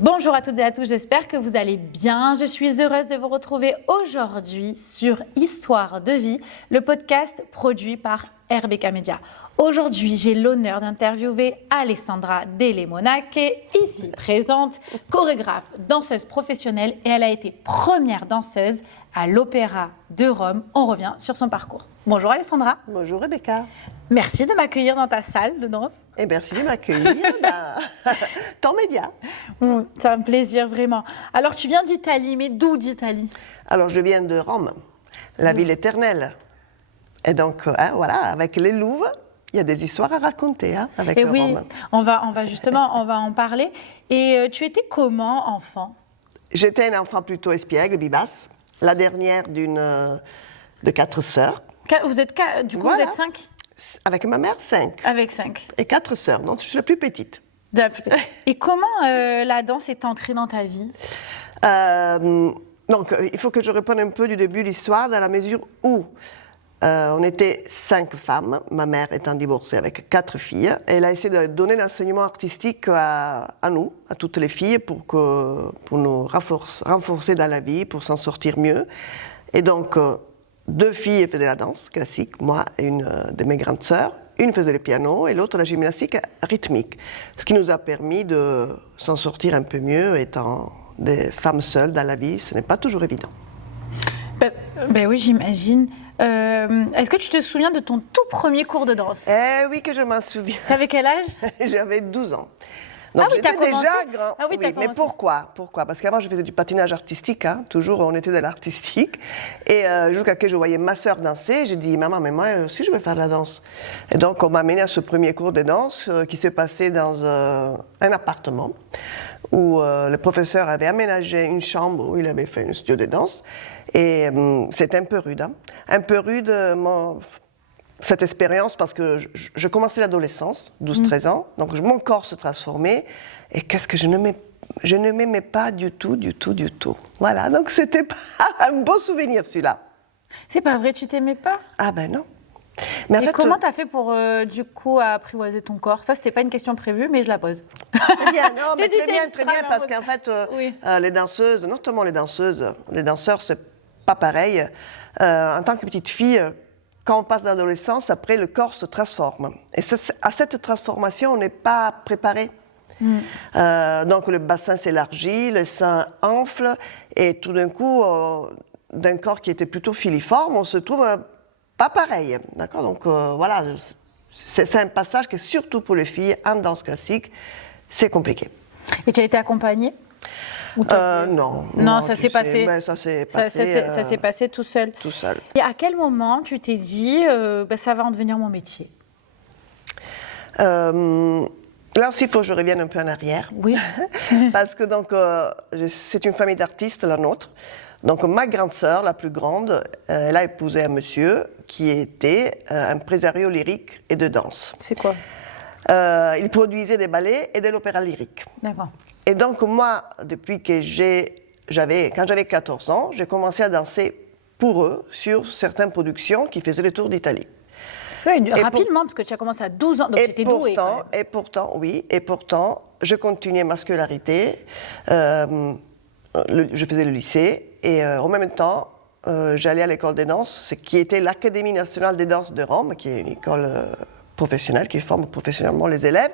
Bonjour à toutes et à tous, j'espère que vous allez bien. Je suis heureuse de vous retrouver aujourd'hui sur Histoire de vie, le podcast produit par RBK Media. Aujourd'hui, j'ai l'honneur d'interviewer Alessandra Delemona, qui est ici présente, chorégraphe, danseuse professionnelle, et elle a été première danseuse à l'Opéra de Rome. On revient sur son parcours. Bonjour Alessandra. Bonjour Rebecca. Merci de m'accueillir dans ta salle de danse. Et merci de m'accueillir dans ton média. C'est un plaisir vraiment. Alors tu viens d'Italie, mais d'où d'Italie? Alors je viens de Rome, la ville éternelle. Et donc voilà, avec les Louvres, il y a des histoires à raconter avec et Rome. Oui, on va justement en parler. Et tu étais comment enfant? J'étais un enfant plutôt espiègle, vivace, la dernière de 4 sœurs. Vous êtes 5? Avec ma mère, 5. Avec 5. Et 4 sœurs, donc je suis la plus petite. Et comment la danse est entrée dans ta vie? Donc il faut que je reprenne un peu du début de l'histoire, dans la mesure où on était 5 femmes, ma mère étant divorcée avec 4 filles. Elle a essayé de donner l'enseignement artistique à nous, à toutes les filles, pour nous renforcer dans la vie, pour s'en sortir mieux. Et donc, 2 filles faisaient la danse classique, moi et une de mes grandes sœurs. Une faisait le piano et l'autre la gymnastique rythmique. Ce qui nous a permis de s'en sortir un peu mieux, étant des femmes seules dans la vie. Ce n'est pas toujours évident. Ben oui, j'imagine. Est-ce que tu te souviens de ton tout premier cours de danse? Oui, que je m'en souviens. T'avais quel âge? J'avais 12 ans. Donc j'étais déjà grand. Ah oui, oui, mais pourquoi? Parce qu'avant, je faisais du patinage artistique. Toujours, on était de l'artistique. Et jusqu'à ce que je voyais ma sœur danser, j'ai dit, maman, mais moi aussi, je vais faire de la danse. Et donc, on m'a amené à ce premier cours de danse qui s'est passé dans un appartement où le professeur avait aménagé une chambre où il avait fait un studio de danse. Et c'était un peu rude. Un peu rude, cette expérience, parce que je commençais l'adolescence, 12-13 ans, donc mon corps se transformait, et qu'est-ce que je ne m'aimais pas du tout. Voilà, donc c'était pas un beau souvenir celui-là. C'est pas vrai, tu t'aimais pas? Ah ben non. Mais en et fait, comment t'as fait pour, du coup, apprivoiser ton corps? Ça, c'était pas une question prévue, mais je la pose. Très bien, non, mais très bien, parce qu'en fait, oui. Les danseuses, notamment les danseuses, les danseurs, c'est pas pareil. En tant que petite fille, quand on passe d'adolescence, après, le corps se transforme. Et à cette transformation, on n'est pas préparé. Donc, le bassin s'élargit, le sein enfle, et tout d'un coup, d'un corps qui était plutôt filiforme, on se trouve pas pareil. D'accord? Donc, voilà, c'est un passage qui, surtout pour les filles, en danse classique, c'est compliqué. Et tu as été accompagnée? Non, ça s'est passé. Ça s'est passé tout seul. Tout seul. Et à quel moment tu t'es dit, ça va en devenir mon métier? Là aussi, il faut que je revienne un peu en arrière. Oui. Parce que donc, c'est une famille d'artistes, la nôtre. Donc, ma grande sœur, la plus grande, elle a épousé un monsieur qui était un impresario lyrique et de danse. C'est quoi? Il produisait des ballets et de l'opéra lyrique. D'accord. Et donc, moi, depuis que quand j'avais 14 ans, j'ai commencé à danser pour eux sur certaines productions qui faisaient le tour d'Italie. Oui, rapidement, parce que tu as commencé à 12 ans, donc tu étais douée. Et pourtant, je continuais ma scolarité. Je faisais le lycée et en même temps, j'allais à l'école des danses, qui était l'Académie nationale des danses de Rome, qui est une école professionnelle qui forme professionnellement les élèves.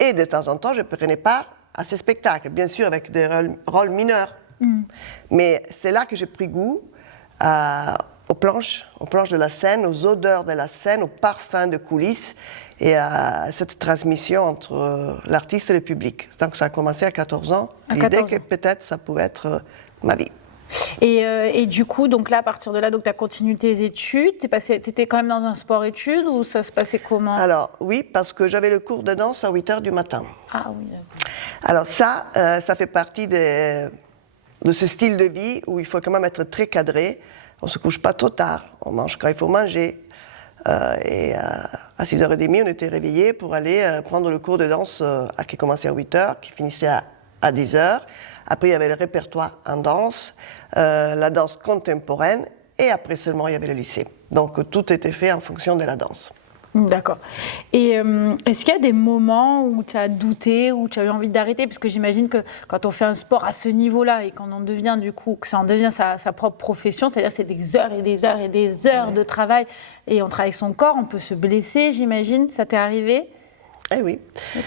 Et de temps en temps, je prenais part à ces spectacles, bien sûr avec des rôles mineurs. Mais c'est là que j'ai pris goût aux planches de la scène, aux odeurs de la scène, aux parfums de coulisses et à cette transmission entre l'artiste et le public. Donc ça a commencé à 14 ans, l'idée que peut-être ça pouvait être ma vie. Et du coup, donc là, à partir de là, tu as continué tes études. Tu étais quand même dans un sport-études ou ça se passait comment? Alors oui, parce que j'avais le cours de danse à 8h du matin. Ah oui, d'accord. Alors ça fait partie de ce style de vie où il faut quand même être très cadré. On ne se couche pas trop tard, on mange quand il faut manger. Et à 6h30, on était réveillés pour aller prendre le cours de danse qui commençait à 8h, qui finissait à 10h. Après, il y avait le répertoire en danse, la danse contemporaine, et après seulement, il y avait le lycée. Donc, tout était fait en fonction de la danse. D'accord. Et est-ce qu'il y a des moments où tu as douté, où tu as eu envie d'arrêter? Parce que j'imagine que quand on fait un sport à ce niveau-là et quand on devient du coup, que ça en devient sa propre profession, c'est-à-dire que c'est des heures et des heures et des heures de travail et on travaille avec son corps, on peut se blesser, j'imagine. Ça t'est arrivé? Eh oui.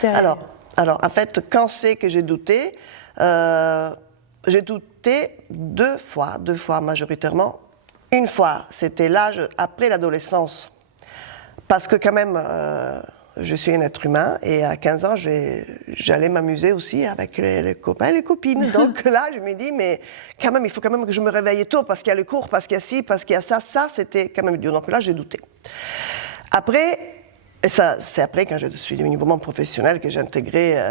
Alors, en fait, quand c'est que j'ai douté deux fois majoritairement. Une fois, c'était l'âge après l'adolescence. Parce que quand même, je suis un être humain et à 15 ans, j'allais m'amuser aussi avec les copains et les copines. Donc là, je me dis, mais quand même, il faut quand même que je me réveille tôt parce qu'il y a le cours, parce qu'il y a ci, parce qu'il y a ça. Ça, c'était quand même dur. Donc là, j'ai douté. Après, et ça, c'est après, quand je suis devenu vraiment professionnel, que j'ai intégré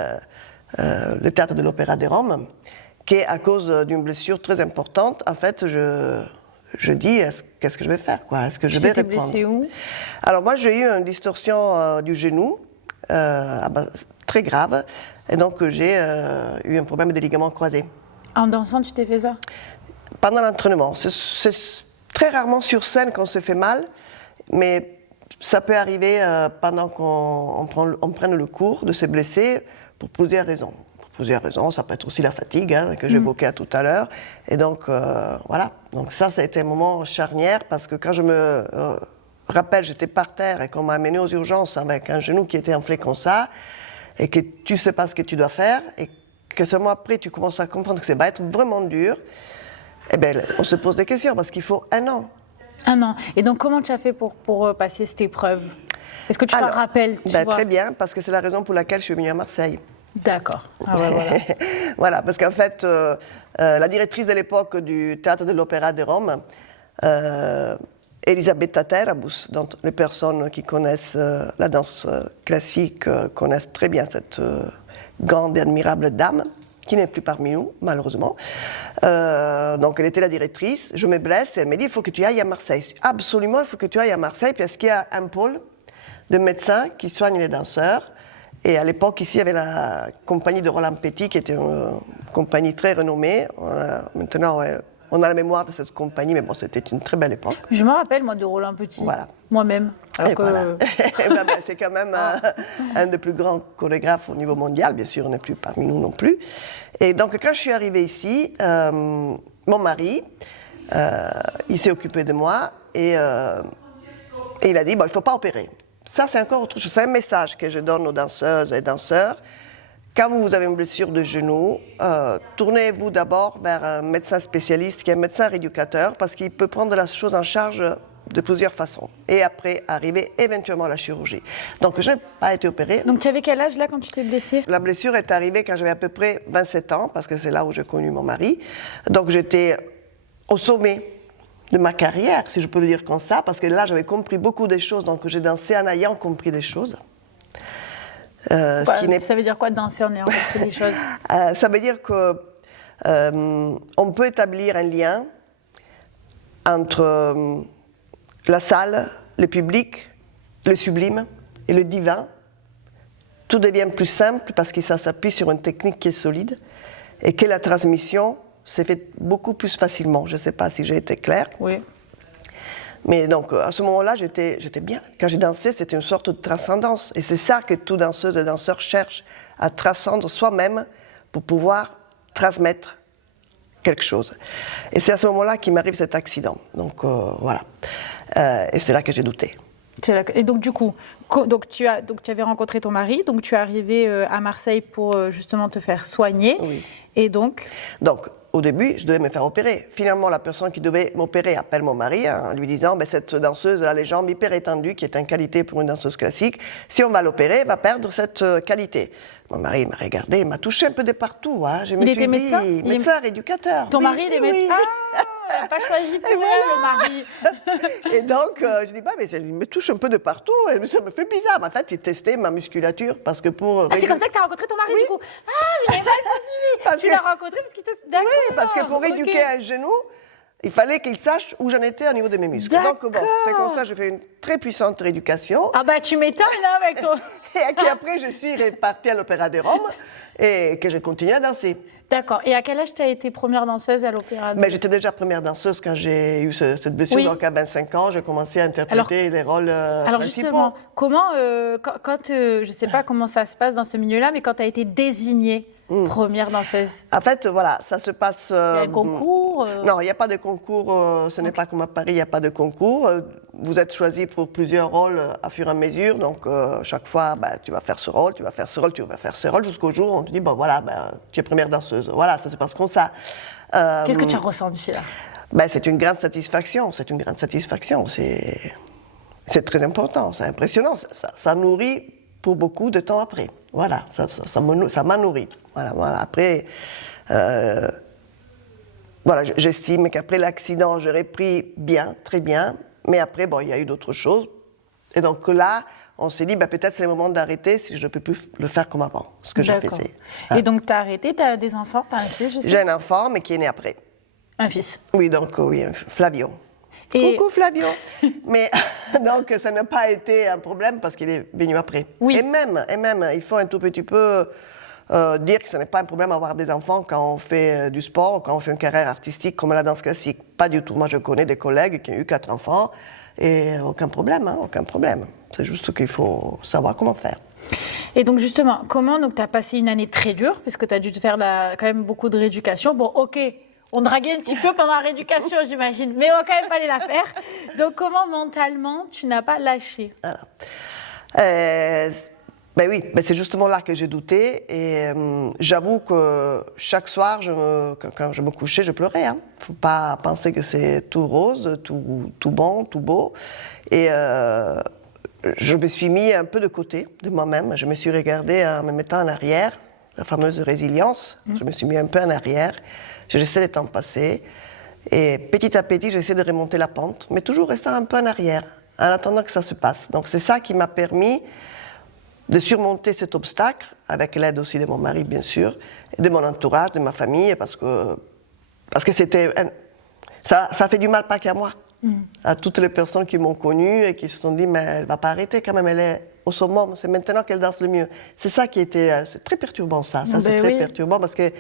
le théâtre de l'Opéra de Rome, qui, à cause d'une blessure très importante, en fait, je dis, qu'est-ce que je vais faire, quoi? Est-ce que je vais répondre? Tu t'es blessé où? Alors moi, j'ai eu une distorsion du genou, très grave, et donc j'ai eu un problème des ligaments croisés. En dansant, tu t'es fait ça? Pendant l'entraînement. C'est très rarement sur scène qu'on se fait mal, mais ça peut arriver pendant qu'on prenne le cours de se blesser pour plusieurs raisons. Plusieurs raisons, ça peut être aussi la fatigue que j'évoquais tout à l'heure. Et donc, voilà. Donc ça a été un moment charnière parce que quand je me rappelle, j'étais par terre et qu'on m'a amené aux urgences avec un genou qui était enflé comme ça et que tu ne sais pas ce que tu dois faire et que seulement après, tu commences à comprendre que ça va être vraiment dur, eh bien, on se pose des questions parce qu'il faut 1 an. 1 an. Et donc, comment tu as fait pour passer cette épreuve? Est-ce que tu t'en rappelles? Très bien, parce que c'est la raison pour laquelle je suis venue à Marseille. D'accord. Ah ouais, voilà. Voilà, parce qu'en fait, la directrice de l'époque du théâtre de l'Opéra de Rome, Elisabetta Terabus, dont les personnes qui connaissent la danse classique connaissent très bien cette grande et admirable dame, qui n'est plus parmi nous, malheureusement. Donc, elle était la directrice. Je me blesse et elle me dit, il faut que tu ailles à Marseille. Absolument, il faut que tu ailles à Marseille, parce qu'il y a un pôle de médecins qui soignent les danseurs. Et à l'époque, ici, il y avait la compagnie de Roland Petit, qui était une compagnie très renommée. Maintenant, on a la mémoire de cette compagnie, mais bon, c'était une très belle époque. Je me rappelle, moi, de Roland Petit. Voilà. Moi-même. Voilà. C'est quand même un des plus grands chorégraphes au niveau mondial. Bien sûr, on n'est plus parmi nous non plus. Et donc, quand je suis arrivée ici, mon mari, il s'est occupé de moi et il a dit, bon, il ne faut pas opérer. Ça, c'est encore autre chose. C'est un message que je donne aux danseuses et danseurs. Quand vous avez une blessure de genou, tournez-vous d'abord vers un médecin spécialiste qui est un médecin rééducateur parce qu'il peut prendre la chose en charge de plusieurs façons. Et après, arriver éventuellement à la chirurgie. Donc, je n'ai pas été opérée. Donc, tu avais quel âge là quand tu t'es blessée? La blessure est arrivée quand j'avais à peu près 27 ans parce que c'est là où j'ai connu mon mari. Donc, j'étais au sommet de ma carrière, si je peux le dire comme ça, parce que là, j'avais compris beaucoup de choses, donc j'ai dansé en ayant compris des choses. Ça veut dire quoi, danser en ayant compris des choses? Ça veut dire qu'on peut établir un lien entre la salle, le public, le sublime et le divin. Tout devient plus simple parce que ça s'appuie sur une technique qui est solide et que la transmission s'est fait beaucoup plus facilement. Je ne sais pas si j'ai été claire. Oui. Mais donc, à ce moment-là, j'étais bien. Quand j'ai dansé, c'était une sorte de transcendance. Et c'est ça que tout danseuse et danseur cherche, à transcendre soi-même pour pouvoir transmettre quelque chose. Et c'est à ce moment-là qu'il m'arrive cet accident. Donc, voilà. Et c'est là que j'ai douté. Et donc, du coup, tu avais rencontré ton mari, donc tu es arrivée à Marseille pour justement te faire soigner. Oui. Et donc, au début, je devais me faire opérer. Finalement, la personne qui devait m'opérer appelle mon mari en lui disant cette danseuse a les jambes hyper étendues, qui est une qualité pour une danseuse classique. Si on va l'opérer, elle va perdre cette qualité. Mon mari m'a regardé, il m'a touché un peu de partout. Il était médecin? Médecin, rééducateur. Ton mari, il est médecin? Elle n'a pas choisi pour elle, le mari. Et donc, je dis, mais il me touche un peu de partout, et ça me fait bizarre. En fait, il testait ma musculature parce que pour... c'est comme ça que tu as rencontré ton mari, du coup? Ah, mais j'avais mal suivi. Tu l'as rencontré parce qu'il te... Oui, parce que pour éduquer un genou, Il fallait qu'ils sachent où j'en étais au niveau de mes muscles. D'accord. Donc, bon, c'est comme ça que j'ai fait une très puissante rééducation. Ah bah tu m'étonnes là avec toi. Et qu'après, je suis repartie à l'Opéra de Rome et que j'ai continué à danser. D'accord. Et à quel âge tu as été première danseuse à l'Opéra de... Mais j'étais déjà première danseuse quand j'ai eu cette blessure. Oui. Donc, à 25 ans, j'ai commencé à interpréter les rôles Alors principaux. justement, comment, je ne sais pas comment ça se passe dans ce milieu-là, mais quand tu as été désignée première danseuse, En fait, voilà, ça se passe... il y a un concours Non, il n'y a pas de concours. Ce n'est pas comme à Paris, il n'y a pas de concours. Vous êtes choisi pour plusieurs rôles à fur et à mesure. Donc, chaque fois, tu vas faire ce rôle, tu vas faire ce rôle, tu vas faire ce rôle, jusqu'au jour où on te dit, voilà, tu es première danseuse. Voilà, ça se passe comme ça. Qu'est-ce que tu as ressenti là? C'est une grande satisfaction. C'est une grande satisfaction. C'est très important, c'est impressionnant. Ça nourrit pour beaucoup de temps après. Voilà, ça m'a nourri. Voilà. Après, voilà, j'estime qu'après l'accident, j'aurais pris bien, très bien. Mais après, il y a eu d'autres choses. Et donc là, on s'est dit, peut-être c'est le moment d'arrêter si je ne peux plus le faire comme avant, ce que je faisais. Et donc, tu as arrêté, tu as des enfants, tu as un fils, je sais? J'ai un enfant, mais qui est né après. Un fils? Oui, donc oui, Flavio. Et... Coucou Flavio. Mais donc, ça n'a pas été un problème parce qu'il est venu après. Oui. Et même, il faut un tout petit peu dire que ce n'est pas un problème d'avoir des enfants quand on fait du sport, quand on fait une carrière artistique comme la danse classique. Pas du tout. Moi, je connais des collègues qui ont eu 4 enfants et aucun problème, aucun problème. C'est juste qu'il faut savoir comment faire. Et donc justement, comment tu as passé une année très dure, puisque tu as dû te faire quand même beaucoup de rééducation. Bon, ok, on draguait un petit peu pendant la rééducation, j'imagine, mais on va quand même pas aller la faire. Donc comment mentalement tu n'as pas lâché? Oui, c'est justement là que j'ai douté et j'avoue que chaque soir, quand je me couchais, je pleurais. Il ne faut pas penser que c'est tout rose, tout bon, tout beau. Et je me suis mis un peu de côté de moi-même. Je me suis regardée en me mettant en arrière, la fameuse résilience. Je me suis mis un peu en arrière. J'ai laissé le temps passer. Et petit à petit, j'ai essayé de remonter la pente, mais toujours restant un peu en arrière, en attendant que ça se passe. Donc c'est ça qui m'a permis de surmonter cet obstacle, avec l'aide aussi de mon mari, bien sûr, et de mon entourage, de ma famille, parce que c'était... Ça fait du mal, pas qu'à moi, à toutes les personnes qui m'ont connue et qui se sont dit, mais elle ne va pas arrêter quand même, elle est au summum, c'est maintenant qu'elle danse le mieux. C'est ça qui était... c'est très perturbant, ça c'est très perturbant, parce que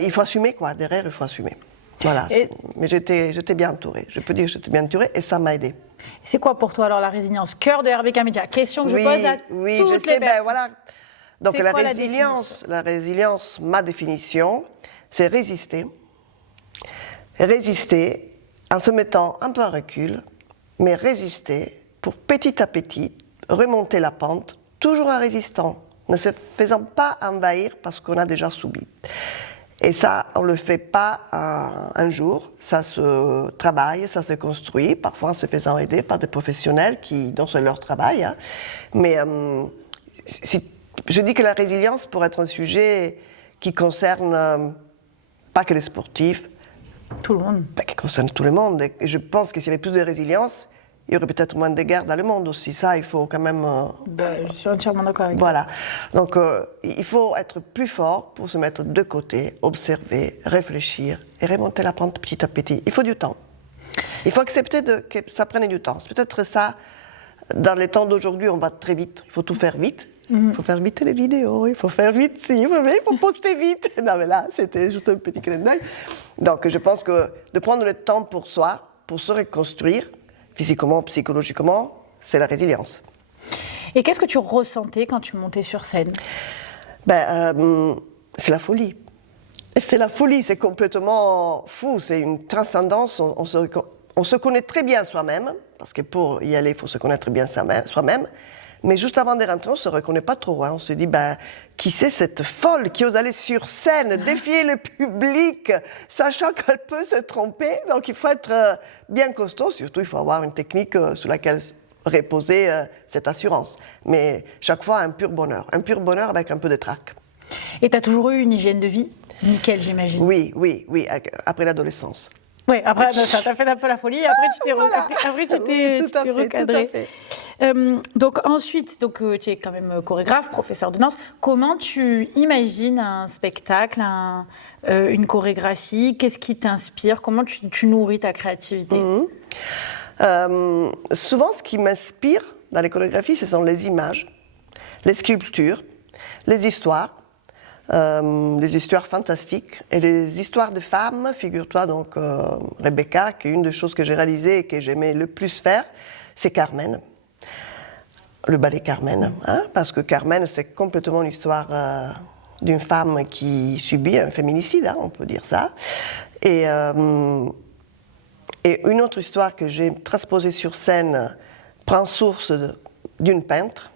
il faut assumer, quoi, derrière, il faut assumer. Voilà, mais j'étais bien entourée, je peux dire que j'étais bien entourée, et ça m'a aidée. C'est quoi pour toi alors la résilience? Cœur de RBK Media. Question que je pose à toutes les personnes. Voilà. Donc la résilience, ma définition, c'est résister. Résister en se mettant un peu en recul, mais résister pour petit à petit remonter la pente, toujours en résistant, ne se faisant pas envahir parce qu'on a déjà subi. Et ça, on ne le fait pas un jour, ça se travaille, ça se construit, parfois en se faisant aider par des professionnels dont c'est leur travail. Hein. Mais je dis que la résilience, pour être un sujet qui concerne pas que les sportifs, tout le monde. Qui concerne tout le monde. Et je pense que s'il y avait plus de résilience, il y aurait peut-être moins de guerres dans le monde aussi. Ça, il faut quand même... je suis entièrement d'accord avec Voilà. Donc, il faut être plus fort pour se mettre de côté, observer, réfléchir et remonter la pente petit à petit. Il faut du temps. Il faut accepter que ça prenne du temps. C'est peut-être ça, dans les temps d'aujourd'hui, on va très vite. Il faut tout faire vite. Il faut faire vite les vidéos, il faut faire vite, il faut poster vite. Non, mais là, c'était juste un petit clin d'œil. Donc, je pense que de prendre le temps pour soi, pour se reconstruire, physiquement, psychologiquement, c'est la résilience. Et qu'est-ce que tu ressentais quand tu montais sur scène? C'est la folie. C'est la folie, c'est complètement fou, c'est une transcendance. On se connaît très bien soi-même, parce que pour y aller, il faut se connaître bien soi-même. Mais juste avant de rentrer, on ne se reconnaît pas trop. Hein. On se dit, qui c'est cette folle qui ose aller sur scène, défier le public, sachant qu'elle peut se tromper. Donc il faut être bien costaud, surtout il faut avoir une technique sur laquelle reposer cette assurance. Mais chaque fois, un pur bonheur avec un peu de trac. Et tu as toujours eu une hygiène de vie nickel, j'imagine? Oui, après l'adolescence. Oui, après, ça t'a fait un peu la folie, après tu t'es recadré. Donc ensuite, tu es quand même chorégraphe, professeur de danse. Comment tu imagines un spectacle, une chorégraphie? Qu'est-ce qui t'inspire? Comment tu nourris ta créativité? Souvent, ce qui m'inspire dans les chorégraphies, ce sont les images, les sculptures, les histoires fantastiques et les histoires de femmes. Figure-toi donc Rebecca, qui est une des choses que j'ai réalisées et que j'aimais le plus faire, c'est Carmen. Le ballet Carmen, parce que Carmen, c'est complètement une histoire d'une femme qui subit un féminicide, on peut dire ça. Et une autre histoire que j'ai transposée sur scène prend source d'une peintre.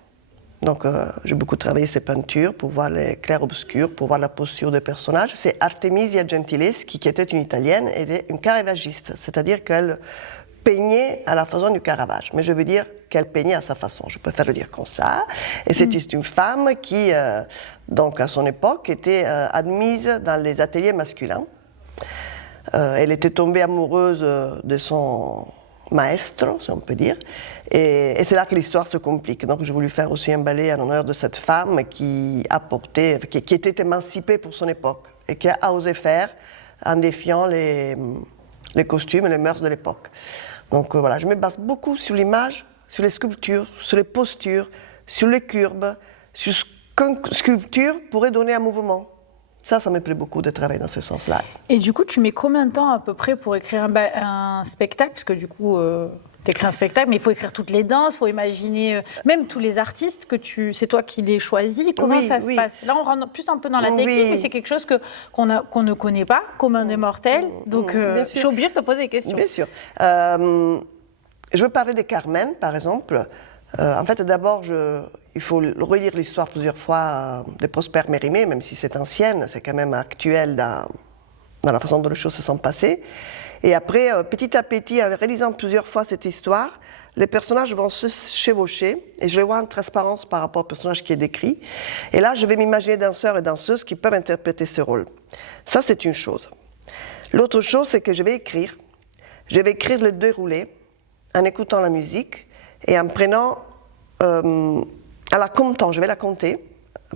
Donc, j'ai beaucoup travaillé ces peintures pour voir les clairs-obscurs, pour voir la posture des personnages. C'est Artemisia Gentileschi, qui était une Italienne, était une caravagiste, c'est-à-dire qu'elle peignait à la façon du Caravage. Mais je veux dire qu'elle peignait à sa façon, je préfère le dire comme ça. Et c'était une femme qui, donc à son époque, était admise dans les ateliers masculins. Elle était tombée amoureuse de son maestro, si on peut dire. Et c'est là que l'histoire se complique. Donc j'ai voulu faire aussi un ballet en l'honneur de cette femme qui était émancipée pour son époque et qui a osé faire en défiant les costumes et les mœurs de l'époque. Donc voilà, je me base beaucoup sur l'image, sur les sculptures, sur les postures, sur les courbes, sur ce qu'une sculpture pourrait donner un mouvement. Ça me plaît beaucoup de travailler dans ce sens-là. Et du coup, tu mets combien de temps à peu près pour écrire un spectacle? Parce que du coup, tu écris un spectacle, mais il faut écrire toutes les danses, il faut imaginer même tous les artistes c'est toi qui les choisis. Comment ça se passe? Là, on rentre plus un peu dans la technique, mais c'est quelque chose qu'on ne connaît pas, commun des mortels. Donc, je suis obligée de te poser des questions. Bien sûr. Je veux parler de Carmen, par exemple. En fait, d'abord, il faut relire l'histoire plusieurs fois de Prosper Mérimée, même si c'est ancienne, c'est quand même actuel dans la façon dont les choses se sont passées. Et après, petit à petit, en réalisant plusieurs fois cette histoire, les personnages vont se chevaucher et je les vois en transparence par rapport au personnage qui est décrit. Et là, je vais m'imaginer danseurs et danseuses qui peuvent interpréter ce rôle. Ça, c'est une chose. L'autre chose, c'est que je vais écrire. Je vais écrire le déroulé en écoutant la musique et en prenant, en la comptant, je vais la compter.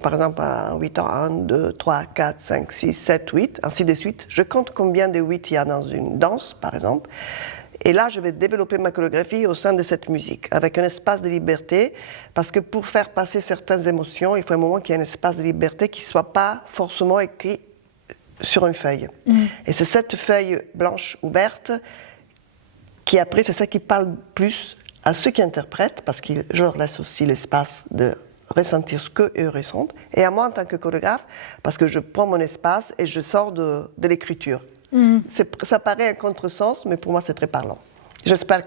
Par exemple, à 8 ans, 1, 2, 3, 4, 5, 6, 7, 8, ainsi de suite. Je compte combien de 8 il y a dans une danse, par exemple. Et là, je vais développer ma chorégraphie au sein de cette musique, avec un espace de liberté, parce que pour faire passer certaines émotions, il faut un moment qu'il y ait un espace de liberté qui ne soit pas forcément écrit sur une feuille. Et c'est cette feuille blanche ouverte qui, après, c'est ça qui parle plus à ceux qui interprètent, parce que je leur laisse aussi l'espace de ressentir ce qu'eux ressentent, et à moi en tant que chorégraphe, parce que je prends mon espace et je sors de l'écriture. Ça paraît un contresens, mais pour moi c'est très parlant. J'espère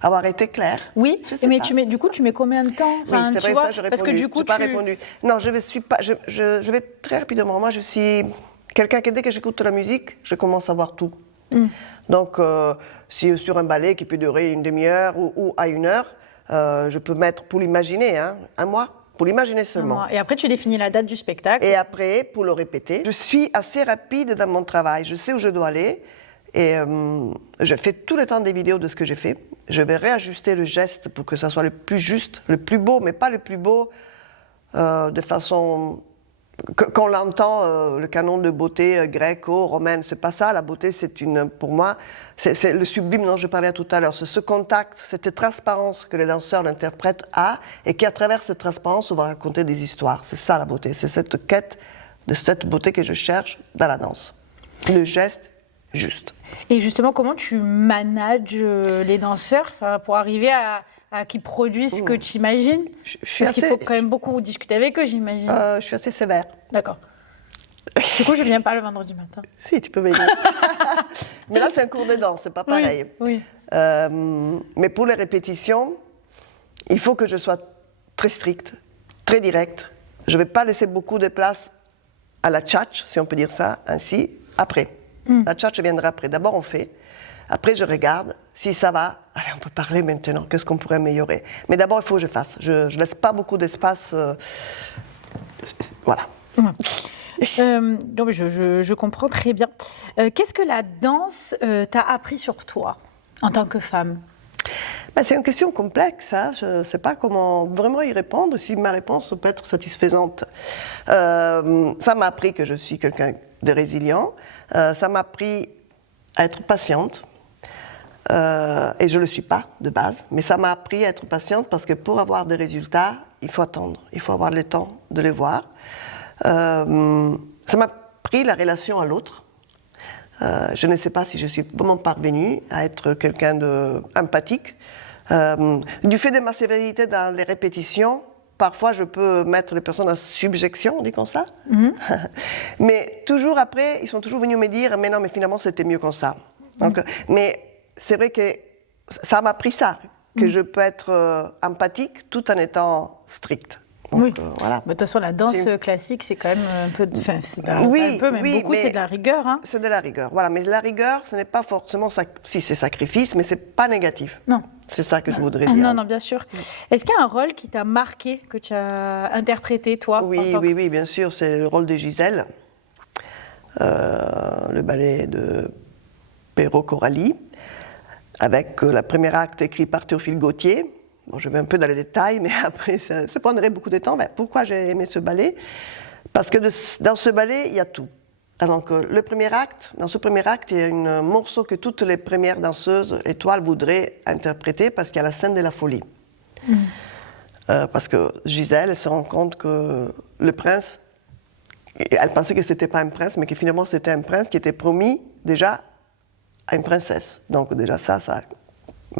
avoir été claire. Oui, mais du coup tu mets combien de temps? Enfin, oui, c'est vrai, ça j'ai répondu. Parce que du coup, pas répondu. Non, je vais très rapidement. Moi je suis quelqu'un qui, dès que j'écoute la musique, je commence à voir tout. Donc si sur un ballet qui peut durer une demi-heure ou à 1 heure, je peux mettre, pour l'imaginer, un mois. Pour l'imaginer seulement. Et après, tu définis la date du spectacle. Et après, pour le répéter. Je suis assez rapide dans mon travail. Je sais où je dois aller. Et je fais tout le temps des vidéos de ce que j'ai fait. Je vais réajuster le geste pour que ça soit le plus juste, le plus beau, mais pas le plus beau de façon... Qu'on l'entend, le canon de beauté gréco-romaine, c'est pas ça. La beauté, pour moi, c'est le sublime dont je parlais tout à l'heure. C'est ce contact, cette transparence que les danseurs, l'interprète a, et qui, à travers cette transparence, on va raconter des histoires. C'est ça la beauté. C'est cette quête de cette beauté que je cherche dans la danse. Le geste juste. Et justement, comment tu manages les danseurs pour arriver à qui produisent ce que tu imagines? Parce qu'il faut quand même beaucoup discuter avec eux, j'imagine. Je suis assez sévère. D'accord. Du coup, je ne viens pas le vendredi matin. Si, tu peux venir. Mais là, c'est un cours de danse, c'est pas pareil. Oui. Mais pour les répétitions, il faut que je sois très stricte, très directe. Je ne vais pas laisser beaucoup de place à la tchatch, si on peut dire ça ainsi, après. La tchatch viendra après. D'abord, on fait. Après, je regarde. Si ça va, allez, on peut parler maintenant. Qu'est-ce qu'on pourrait améliorer? Mais d'abord, il faut que je fasse. Je ne laisse pas beaucoup d'espace. Voilà. Donc je comprends très bien. Qu'est-ce que la danse t'a appris sur toi en tant que femme? C'est une question complexe, hein. Je ne sais pas comment vraiment y répondre, si ma réponse peut être satisfaisante. Ça m'a appris que je suis quelqu'un de résilient, ça m'a appris à être patiente, et je ne le suis pas de base, mais ça m'a appris à être patiente parce que pour avoir des résultats, il faut attendre, il faut avoir le temps de les voir. Ça m'a appris la relation à l'autre. Je ne sais pas si je suis vraiment parvenue à être quelqu'un d'empathique. Du fait de ma sévérité dans les répétitions, parfois je peux mettre les personnes en subjection, on dit comme ça. Mais toujours après, ils sont toujours venus me dire « mais non, mais finalement c'était mieux comme ça ». Donc, mais c'est vrai que ça m'a appris ça, que je peux être empathique tout en étant stricte. Donc, voilà. De toute façon, la danse classique, c'est quand même un peu... Enfin, c'est de la rigueur. Hein. C'est de la rigueur, voilà. Mais la rigueur, ce n'est pas forcément... Si, c'est sacrifice, mais ce n'est pas négatif. Non. C'est ça que je voudrais dire. Non, bien sûr. Est-ce qu'il y a un rôle qui t'a marqué, que tu as interprété, toi? Oui, bien sûr. C'est le rôle de Gisèle. Le ballet de Perrault Coralie, avec le premier acte écrit par Théophile Gautier. Bon, je vais un peu dans les détails, mais après, ça prendrait beaucoup de temps. Pourquoi j'ai aimé ce ballet? Parce que dans ce ballet, il y a tout. Donc, dans ce premier acte, il y a un morceau que toutes les premières danseuses étoiles voudraient interpréter parce qu'il y a la scène de la folie. Parce que Gisèle, elle se rend compte que le prince, elle pensait que ce n'était pas un prince, mais que finalement c'était un prince qui était promis déjà à une princesse. Donc déjà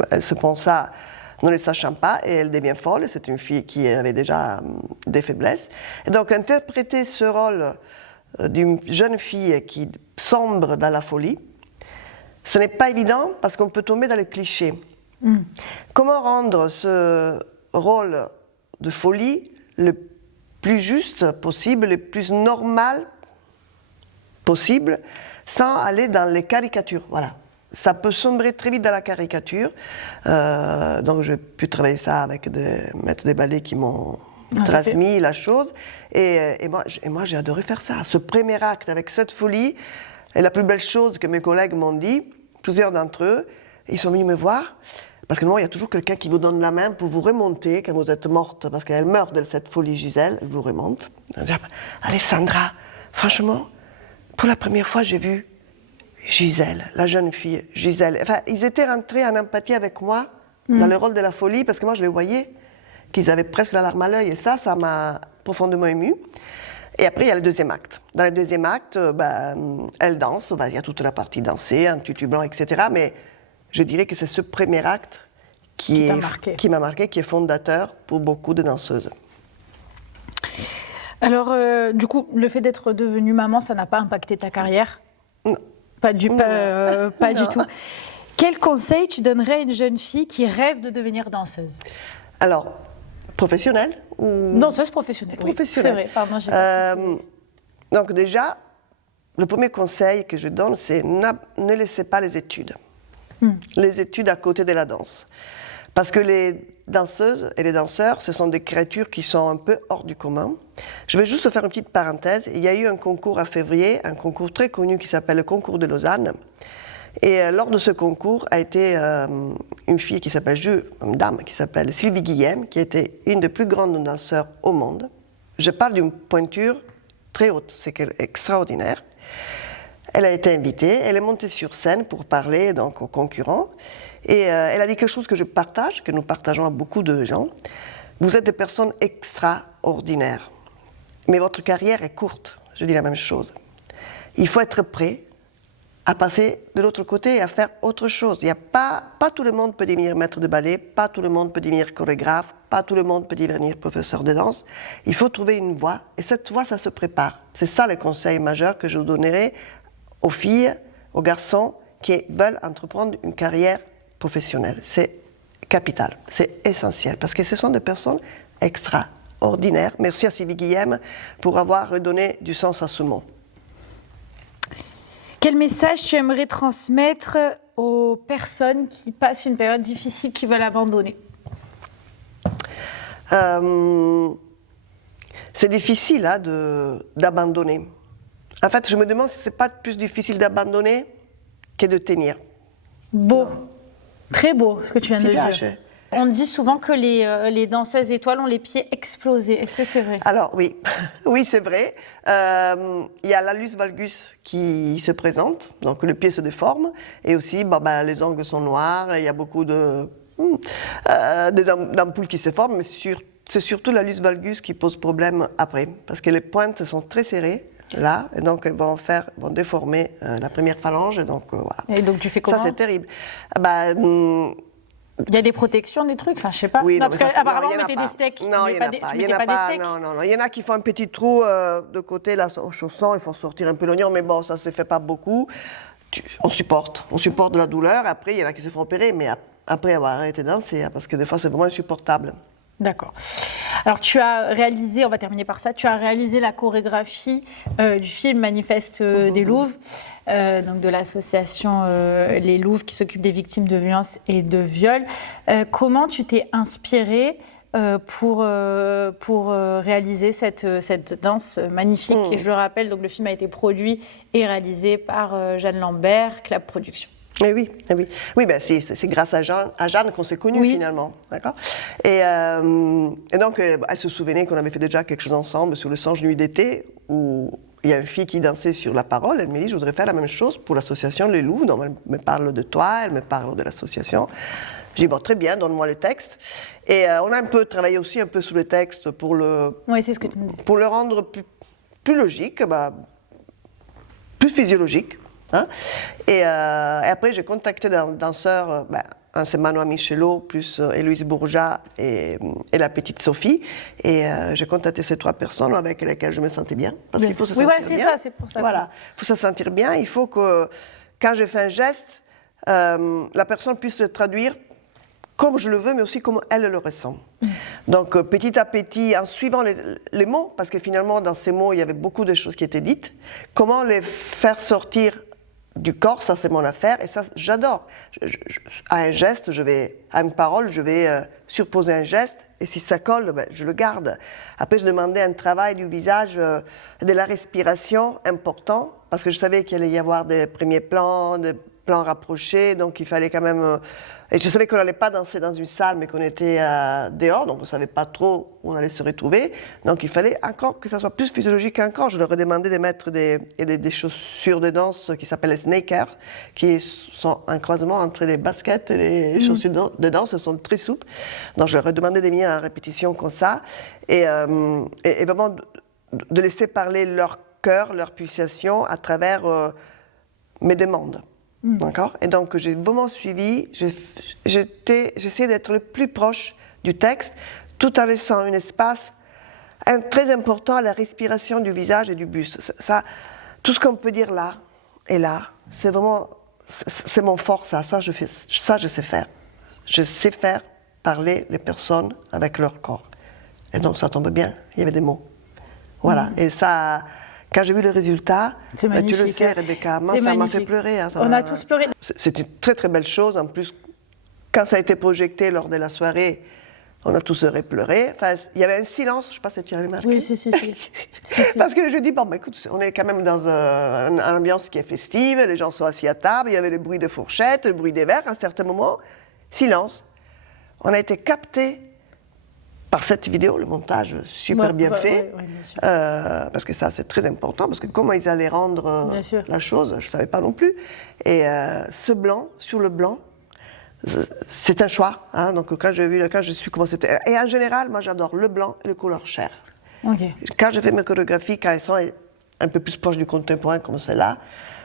elle se pensa ne le sachant pas, et elle devient folle. C'est une fille qui avait déjà des faiblesses. Et donc, interpréter ce rôle d'une jeune fille qui sombre dans la folie, ce n'est pas évident parce qu'on peut tomber dans les clichés. Comment rendre ce rôle de folie le plus juste possible, le plus normal possible, sans aller dans les caricatures? Voilà. Ça peut sombrer très vite dans la caricature. Donc j'ai pu travailler ça avec des maîtres des ballets qui m'ont transmis la chose. Et moi, j'ai adoré faire ça. Ce premier acte avec cette folie, et la plus belle chose que mes collègues m'ont dit, plusieurs d'entre eux, ils sont venus me voir, parce que moi, il y a toujours quelqu'un qui vous donne la main pour vous remonter quand vous êtes morte, parce qu'elle meurt de cette folie, Gisèle, elle vous remonte. Elle dit, Alessandra, franchement, pour la première fois, j'ai vu Gisèle, la jeune fille, Gisèle. Enfin, ils étaient rentrés en empathie avec moi dans le rôle de la folie, parce que moi, je les voyais, qu'ils avaient presque la larme à l'œil, et ça m'a profondément émue. Et après, il y a le deuxième acte. Dans le deuxième acte, elle danse, il y a toute la partie dansée, un tutu blanc, etc. Mais je dirais que c'est ce premier acte qui m'a marqué, qui est fondateur pour beaucoup de danseuses. Alors, du coup, le fait d'être devenue maman, ça n'a pas impacté ta carrière? Non. Pas du tout. Quel conseil tu donnerais à une jeune fille qui rêve de devenir danseuse? Alors, professionnelle ou... Danseuse professionnelle. Professionnelle. Oui, c'est vrai, pardon, j'ai pas précisé. Donc déjà, le premier conseil que je donne, c'est ne laissez pas les études. Les études à côté de la danse. Parce que les danseuses et les danseurs, ce sont des créatures qui sont un peu hors du commun. Je vais juste faire une petite parenthèse. Il y a eu un concours en février, un concours très connu qui s'appelle le concours de Lausanne. Et lors de ce concours a été une fille une dame qui s'appelle Sylvie Guillem, qui était une des plus grandes danseurs au monde. Je parle d'une pointure très haute, c'est extraordinaire. Elle a été invitée, elle est montée sur scène pour parler donc aux concurrents. Et elle a dit quelque chose que je partage, que nous partageons à beaucoup de gens. Vous êtes des personnes extraordinaires, mais votre carrière est courte. Je dis la même chose. Il faut être prêt à passer de l'autre côté et à faire autre chose. Il y a pas tout le monde peut devenir maître de ballet, pas tout le monde peut devenir chorégraphe, pas tout le monde peut devenir professeur de danse. Il faut trouver une voie, et cette voie, ça se prépare. C'est ça le conseil majeur que je donnerai aux filles, aux garçons qui veulent entreprendre une carrière professionnelle. C'est capital, c'est essentiel, parce que ce sont des personnes extraordinaires. Merci à Sylvie Guillem pour avoir redonné du sens à ce mot. Quel message tu aimerais transmettre aux personnes qui passent une période difficile, qui veulent abandonner? c'est difficile hein, d'abandonner. En fait, je me demande si c'est pas plus difficile d'abandonner que de tenir. Beau, très beau ce que tu viens de dire. On dit souvent que les danseuses étoiles ont les pieds explosés. Est-ce que c'est vrai? Alors oui, oui c'est vrai. Il y a l'allus valgus qui se présente, donc le pied se déforme, et aussi les ongles sont noirs, il y a beaucoup d'ampoules qui se forment, mais c'est surtout l'allus valgus qui pose problème après, parce que les pointes sont très serrées. Là, et donc elles vont déformer la première phalange, et donc voilà. Et donc tu fais comment? Ça c'est terrible. Il y a des protections, des trucs, enfin je sais pas. Oui, non, parce qu'apparemment on mettait des steaks. Non, il n'y en a pas. Il y en a pas. Non. Il y en a qui font un petit trou de côté là au chausson, il faut sortir un peu l'oignon, mais bon, ça se fait pas beaucoup. On supporte de la douleur. Après, il y en a qui se font opérer, mais après avoir arrêté de danser, hein, parce que des fois c'est vraiment insupportable. D'accord. Alors tu as réalisé, on va terminer par ça, tu as réalisé la chorégraphie du film Manifeste des Louves, donc de l'association Les Louves qui s'occupe des victimes de violences et de viols. Comment tu t'es inspirée pour réaliser cette danse magnifique? Et je le rappelle, donc le film a été produit et réalisé par Jeanne Lambert, Clap Productions. Eh oui. Oui, c'est grâce à Jeanne qu'on s'est connus finalement, d'accord. Et donc, elle se souvenait qu'on avait fait déjà quelque chose ensemble sur le Songe Nuit d'été, où il y a une fille qui dansait sur la parole. Elle me dit, je voudrais faire la même chose pour l'association Les Louves. Donc, elle me parle de toi, elle me parle de l'association. J'ai dit, bon, très bien, donne-moi le texte. Et on a un peu travaillé aussi un peu sur le texte pour c'est ce que tu me dis. Pour le rendre plus logique, plus physiologique. Hein? Et après, j'ai contacté des danseurs, c'est Manoa Michelot, plus Héloïse Bourgeat et la petite Sophie. Et j'ai contacté ces 3 personnes avec lesquelles je me sentais bien. Parce qu'il faut se sentir bien. Oui, c'est ça, c'est pour ça. Voilà, il faut se sentir bien. Il faut que, quand je fais un geste, la personne puisse le traduire comme je le veux, mais aussi comme elle le ressent. Donc, petit à petit, en suivant les mots, parce que finalement, dans ces mots, il y avait beaucoup de choses qui étaient dites, comment les faire sortir du corps, ça c'est mon affaire, et ça j'adore. À un geste, à une parole, je vais surposer un geste, et si ça colle, je le garde. Après, je demandais un travail du visage, de la respiration important, parce que je savais qu'il allait y avoir des premiers plans, des plans rapprochés, donc il fallait quand même... Et je savais qu'on n'allait pas danser dans une salle, mais qu'on était dehors, donc on ne savait pas trop où on allait se retrouver. Donc il fallait encore que ça soit plus physiologique encore. Je leur ai demandé de mettre des chaussures de danse qui s'appellent les snakers, qui sont un croisement entre les baskets et les chaussures de danse. Elles sont très souples. Donc je leur ai demandé de venir en répétition comme ça. Et vraiment de laisser parler leur cœur, leur pulsation à travers mes demandes. D'accord. Et donc j'ai vraiment suivi, j'essayais d'être le plus proche du texte, tout en laissant un espace très important à la respiration du visage et du buste. Ça, tout ce qu'on peut dire là et là, c'est vraiment, c'est mon fort ça je sais faire. Je sais faire parler les personnes avec leur corps. Et donc ça tombe bien, il y avait des mots. Voilà, et ça... Quand j'ai vu le résultat, tu le sais, Rebecca, ça m'a fait pleurer. Hein, on a tous pleuré. C'est une très très belle chose. En plus, quand ça a été projeté lors de la soirée, on a tous pleuré. Enfin, il y avait un silence, je ne sais pas si tu as remarqué. Oui, si. Parce que je dis, écoute, on est quand même dans une ambiance qui est festive, les gens sont assis à table, il y avait le bruit de fourchettes, le bruit des verres, à un certain moment, silence. On a été captés par cette vidéo, le montage super bien fait, bien sûr. parce que ça c'est très important, parce que comment ils allaient rendre la chose, je ne savais pas non plus. Et ce blanc, sur le blanc, c'est un choix. Hein, donc quand je suis comment c'était. Et en général, moi j'adore le blanc et le couleur chair. Okay. Quand je fais mes chorégraphies, quand elles sont un peu plus proches du contemporain comme celle-là,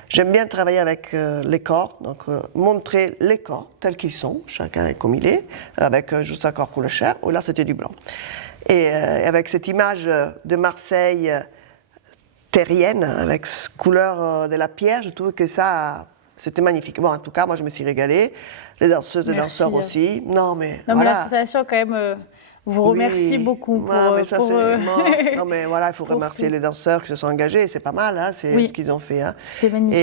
j'aime bien travailler avec les corps, donc montrer les corps tels qu'ils sont, chacun est comme il est, avec juste un corps couleur chair, ou là c'était du blanc. Et avec cette image de Marseille terrienne, avec couleur de la pierre, je trouve que ça, c'était magnifique. Bon, en tout cas, moi je me suis régalée, les danseuses et danseurs aussi. Non mais l'association quand même... vous remercie beaucoup pour... Non, mais voilà, il faut remercier les danseurs qui se sont engagés, c'est pas mal, hein, c'est ce qu'ils ont fait. Hein. C'était magnifique.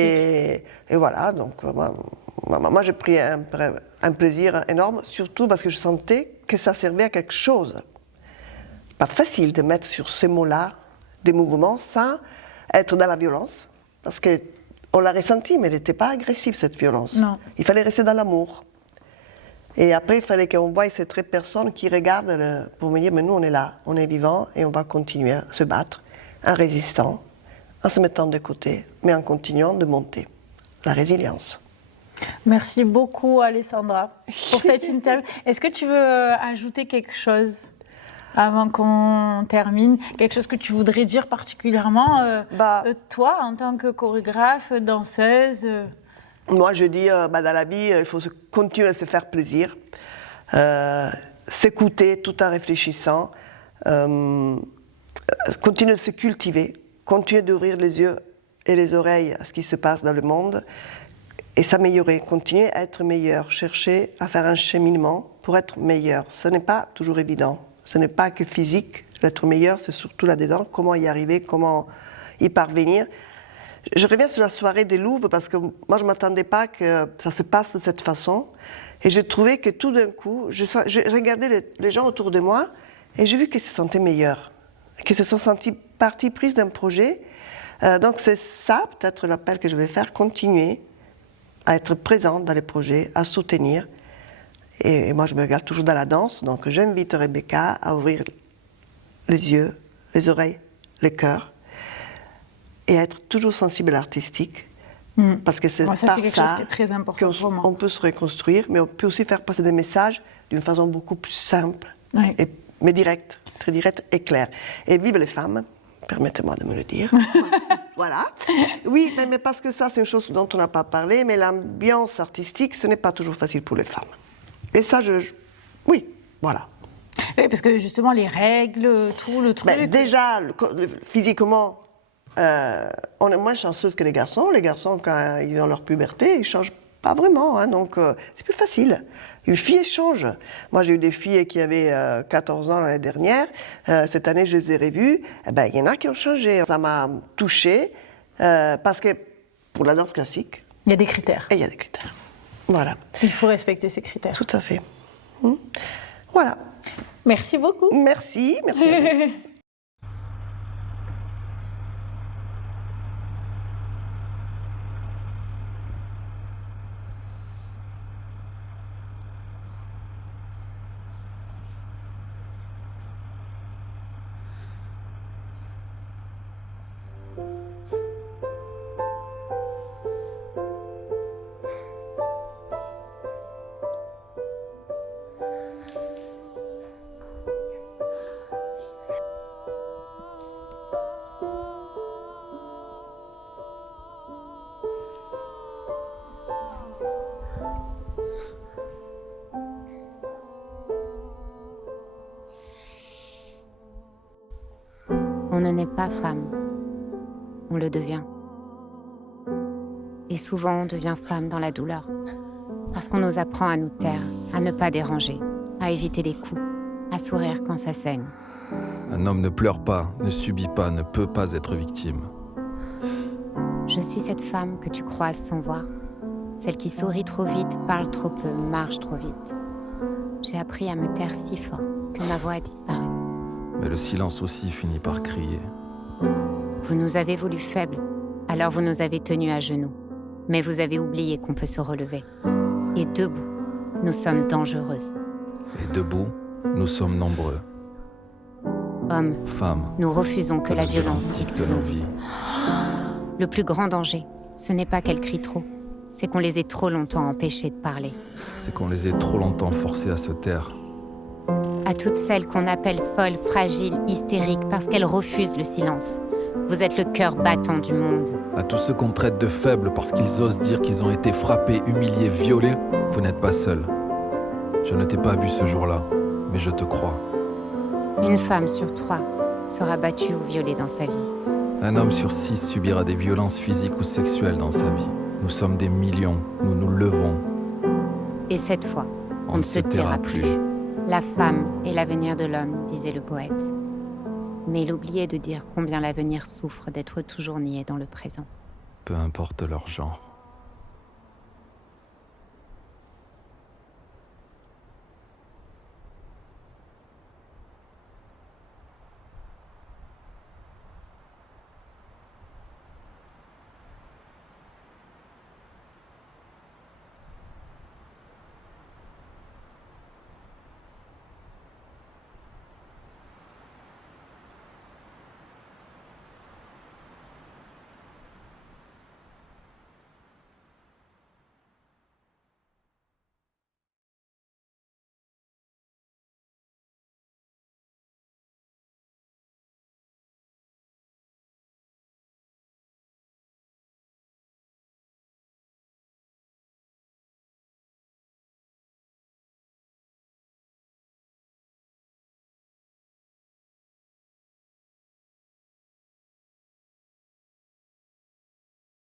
Et voilà, donc moi j'ai pris un plaisir énorme, surtout parce que je sentais que ça servait à quelque chose. pas facile de mettre sur ces mots-là des mouvements sans être dans la violence, parce qu'on l'a ressenti, mais elle n'était pas agressive, cette violence. Non. Il fallait rester dans l'amour. Et après, il fallait qu'on voie ces 3 personnes qui regardent pour me dire, mais nous, on est là, on est vivants, et on va continuer à se battre, en résistant, en se mettant de côté, mais en continuant de monter. La résilience. Merci beaucoup, Alessandra, pour cette interview. Est-ce que tu veux ajouter quelque chose avant qu'on termine? Quelque chose que tu voudrais dire particulièrement, toi, en tant que chorégraphe, danseuse? Moi, je dis, dans la vie, il faut continuer à se faire plaisir, s'écouter tout en réfléchissant, continuer de se cultiver, continuer d'ouvrir les yeux et les oreilles à ce qui se passe dans le monde et s'améliorer, continuer à être meilleur, chercher à faire un cheminement pour être meilleur. Ce n'est pas toujours évident, ce n'est pas que physique, l'être meilleur, c'est surtout là-dedans, comment y arriver, comment y parvenir. Je reviens sur la soirée des Louvres parce que moi je ne m'attendais pas que ça se passe de cette façon et j'ai trouvé que tout d'un coup, je regardais les gens autour de moi et j'ai vu qu'ils se sentaient meilleurs, qu'ils se sont sentis partie prise d'un projet. Donc c'est ça peut-être l'appel que je vais faire, continuer à être présente dans les projets, à soutenir. Et moi je me regarde toujours dans la danse, donc j'invite Rebecca à ouvrir les yeux, les oreilles, le cœur et à être toujours sensible à l'artistique. Parce que c'est par ça qu'on peut se reconstruire, mais on peut aussi faire passer des messages d'une façon beaucoup plus simple, mais directe, très directe et claire. Et vive les femmes, permettez-moi de me le dire. Voilà. Oui, mais parce que ça, c'est une chose dont on n'a pas parlé, mais l'ambiance artistique, ce n'est pas toujours facile pour les femmes. Et ça, oui, voilà. Oui, parce que justement, les règles, tout le truc... Mais déjà, physiquement, on est moins chanceuse que les garçons. Les garçons, quand ils ont leur puberté, ils ne changent pas vraiment. Hein, donc, c'est plus facile. Une fille, elle change. Moi, j'ai eu des filles qui avaient 14 ans l'année dernière. Cette année, je les ai revues. Il y en a qui ont changé. Ça m'a touchée parce que pour la danse classique... Il y a des critères. Et il y a des critères. Voilà. Il faut respecter ces critères. Tout à fait. Voilà. Merci beaucoup. Merci à vous. On ne naît pas femme, on le devient. Et souvent on devient femme dans la douleur, parce qu'on nous apprend à nous taire, à ne pas déranger, à éviter les coups, à sourire quand ça saigne. Un homme ne pleure pas, ne subit pas, ne peut pas être victime. Je suis cette femme que tu croises sans voir, celle qui sourit trop vite, parle trop peu, marche trop vite. J'ai appris à me taire si fort que ma voix a disparu. Mais le silence aussi finit par crier. Vous nous avez voulu faibles, alors vous nous avez tenus à genoux. Mais vous avez oublié qu'on peut se relever. Et debout, nous sommes dangereuses. Et debout, nous sommes nombreux. Hommes, femmes, nous refusons que la violence dicte nos vies. Le plus grand danger, ce n'est pas qu'elles crient trop, c'est qu'on les ait trop longtemps empêchées de parler. C'est qu'on les ait trop longtemps forcées à se taire. À toutes celles qu'on appelle folles, fragiles, hystériques, parce qu'elles refusent le silence. Vous êtes le cœur battant du monde. À tous ceux qu'on traite de faibles parce qu'ils osent dire qu'ils ont été frappés, humiliés, violés, vous n'êtes pas seuls. Je ne t'ai pas vu ce jour-là, mais je te crois. Une femme sur 3 sera battue ou violée dans sa vie. Un homme sur 6 subira des violences physiques ou sexuelles dans sa vie. Nous sommes des millions, nous nous levons. Et cette fois, on ne se taira plus. La femme est l'avenir de l'homme, disait le poète. Mais il oubliait de dire combien l'avenir souffre d'être toujours nié dans le présent. Peu importe leur genre.